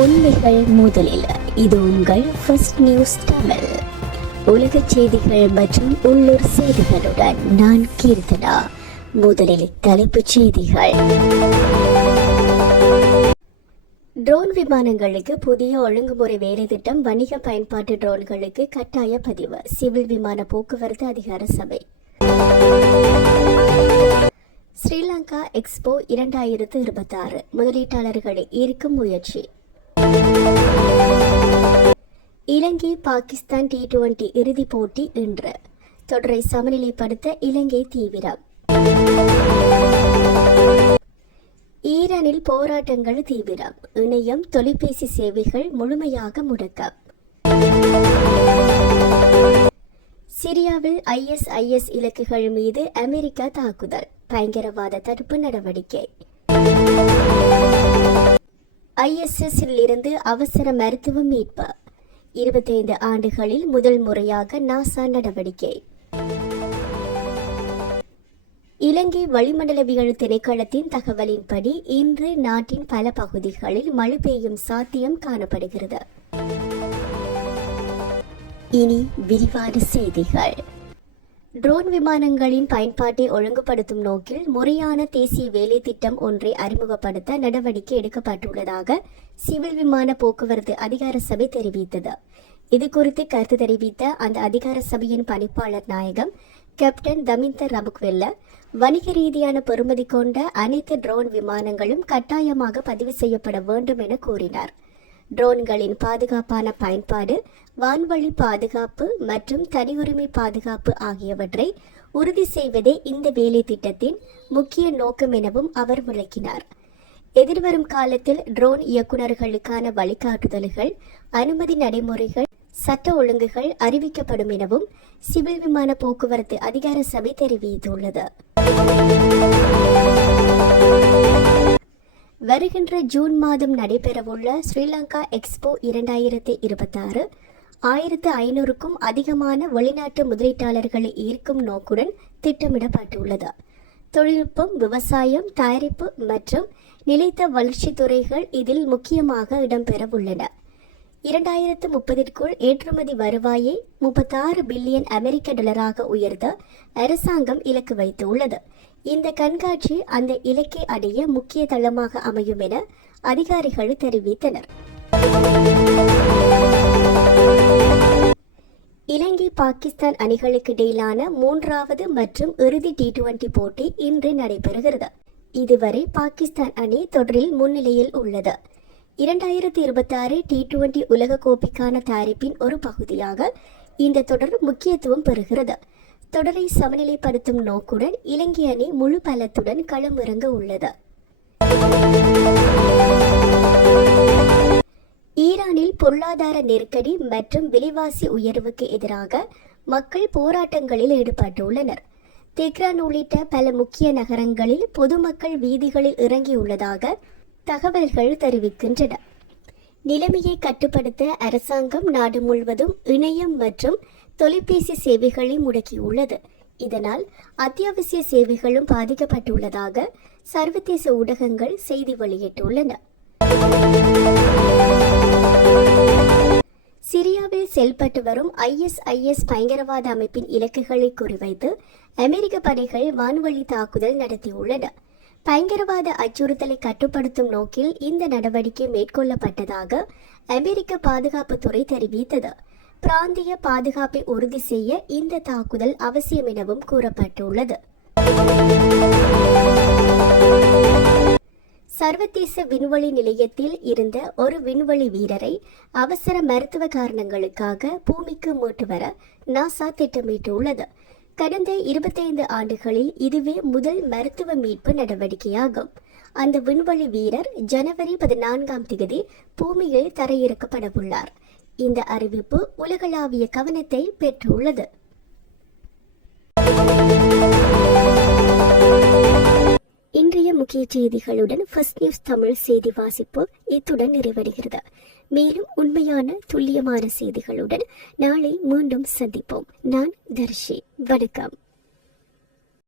உண்மைகள் முதலில். இது உங்கள் ஃபர்ஸ்ட் நியூஸ் தமிழ். உலக செய்திகள் மற்றும் உள்ளூர் செய்திகளுடன் நான் கீர்த்தனா. முதலில் தலைப்புச் செய்திகள். ட்ரோன் விமானங்களுக்கு புதிய ஒழுங்குமுறை வேலை திட்டம். வணிக பயன்பாட்டு ட்ரோன்களுக்கு கட்டாய பதிவு. சிவில் விமான போக்குவரத்து அதிகார சபை. ஸ்ரீலங்கா எக்ஸ்போ 2026 முதலீட்டாளர்களை ஈர்க்கும் முயற்சி. இலங்கை பாகிஸ்தான் T20 இறுதிப் போட்டி இன்று. தொடரை சமநிலைப்படுத்த இலங்கை தீவிரம். ஈரானில் போராட்டங்கள் தீவிரம். இணையம் தொலைபேசி சேவைகள் முழுமையாக முடக்கம். சிரியாவில் ISIS இலக்குகள் மீது அமெரிக்கா தாக்குதல். பயங்கரவாத தடுப்பு நடவடிக்கை. ISS இருந்து அவசர மருத்துவ மீட்பு. 25 ஆண்டுகளில் முதல் முறையாக நாசா நடவடிக்கை. இலங்கை வளிமண்டலவியல் திணைக்களத்தின் தகவலின்படி இன்று நாட்டின் பல பகுதிகளில் மழை பெய்யும் சாத்தியம் காணப்படுகிறது. இனி விரிவான செய்திகள். ட்ரோன் விமானங்களின் பயன்பாட்டை ஒழுங்குபடுத்தும் நோக்கில் முறையான தேசிய வேலை திட்டம் ஒன்றை அறிமுகப்படுத்த நடவடிக்கை எடுக்கப்பட்டுள்ளதாக சிவில் விமான போக்குவரத்து அதிகார சபை தெரிவித்தது. இதுகுறித்து கருத்து தெரிவித்த அந்த அதிகார சபையின் பணிப்பாளர் நாயகம் கேப்டன் தமிந்த ரபுக்வெல்ல, வணிக ரீதியான பெறுமதி கொண்ட அனைத்து ட்ரோன் விமானங்களும் கட்டாயமாக பதிவு செய்யப்பட வேண்டும் என கூறினார். ட்ரோன்களின் பாதுகாப்பான பயன்பாடு, வான்வழி பாதுகாப்பு மற்றும் தனியுரிமை பாதுகாப்பு ஆகியவற்றை உறுதி செய்வதே இந்த வேலை திட்டத்தின் முக்கிய நோக்கம் எனவும் அவர் விளக்கினார். எதிர்வரும் காலத்தில் ட்ரோன் இயக்குநர்களுக்கான வழிகாட்டுதல்கள், அனுமதி நடைமுறைகள், சட்ட ஒழுங்குகள் அறிவிக்கப்படும் எனவும் சிவில் விமான போக்குவரத்து அதிகார சபை தெரிவித்துள்ளது. வருகின்ற ஜூன் மாதம் நடைபெறவுள்ள ஸ்ரீலங்கா எக்ஸ்போ 2026 1500க்கும் அதிகமான வெளிநாட்டு முதலீட்டாளர்களை ஈர்க்கும் நோக்குடன் திட்டமிடப்பட்டுள்ளது. தொழில்நுட்பம், விவசாயம், தயாரிப்பு மற்றும் நிலைத்த வளர்ச்சி துறைகள் இதில் முக்கியமாக இடம்பெறவுள்ளன. 2030ற்குள் ஏற்றுமதி வருவாயை 36 பில்லியன் அமெரிக்க டாலராக உயர்த்த அரசாங்கம் இலக்கு வைத்துள்ளது. இந்த கண்காட்சி அந்த இலக்கை அடைய முக்கிய தளமாக அமையும் என அதிகாரிகள் தெரிவித்தனர். இலங்கை பாகிஸ்தான் அணிகளுக்கு இடையிலான 3வது மற்றும் இறுதி T20 போட்டி இன்று நடைபெறுகிறது. இதுவரை பாகிஸ்தான் அணி தொடரில் முன்னிலையில் உள்ளது. 2026 T20 உலகக்கோப்பைக்கான தயாரிப்பின் ஒரு பகுதியாக இந்த தொடர் முக்கியத்துவம் பெறுகிறது. தொடரை சமநிலைப்படுத்தும் நோக்குடன் இலங்கை அணி முழு பலத்துடன் களமிறங்க உள்ளது. ஈரானில் பொருளாதார நெருக்கடி மற்றும் விலைவாசி உயர்வுக்கு எதிராக மக்கள் போராட்டங்களில் ஈடுபட்டுள்ளனர். தெஹ்ரான் உள்ளிட்ட பல முக்கிய நகரங்களில் பொதுமக்கள் வீதிகளில் இறங்கியுள்ளதாக தகவல்கள் தெரிவிக்கின்றன. நிலைமையை கட்டுப்படுத்த அரசாங்கம் நாடு முழுவதும் இணையம் மற்றும் தொலைபேசி சேவைகளை முடக்கியுள்ளது. இதனால் அத்தியாவசிய சேவைகளும் பாதிக்கப்பட்டுள்ளதாக சர்வதேச ஊடகங்கள் செய்தி வெளியிட்டுள்ளன. சிரியாவில் செயல்பட்டு வரும் ISIS பயங்கரவாத அமைப்பின் இலக்குகளை குறிவைத்து அமெரிக்க படைகள் வான்வழி தாக்குதல் நடத்தியுள்ளன. பயங்கரவாத அச்சுறுத்தலை கட்டுப்படுத்தும் நோக்கில் இந்த நடவடிக்கை மேற்கொள்ளப்பட்டதாக அமெரிக்க பாதுகாப்புத்துறை தெரிவித்தது. பிராந்திய பாதுகாப்பை உறுதி செய்ய இந்த தாக்குதல் அவசியம் எனவும் கூறப்பட்டுள்ளது. சர்வதேச விண்வெளி நிலையத்தில் இருந்த ஒரு விண்வெளி வீரரை அவசர மருத்துவ காரணங்களுக்காக பூமிக்கு மீட்டு வர நாசா திட்டமிட்டுள்ளது. கடந்த 25 ஆண்டுகளில் இதுவே முதல் மருத்துவ மீட்பு நடவடிக்கையாகும். அந்த விண்வெளி வீரர் ஜனவரி 14 பூமியில் தரையிறக்கப்படவுள்ளார். இந்த அறிவிப்பு உலகளாவிய கவனத்தை பெற்றுள்ளது. இன்றைய முக்கிய செய்திகளுடன் ஃபர்ஸ்ட் நியூஸ் தமிழ் செய்தி வாசிப்பு இத்துடன் நிறைவடைகிறது. மேலும் உண்மையான துல்லியமான செய்திகளுடன் நாளை மீண்டும் சந்திப்போம். நான் தர்ஷி. வணக்கம்.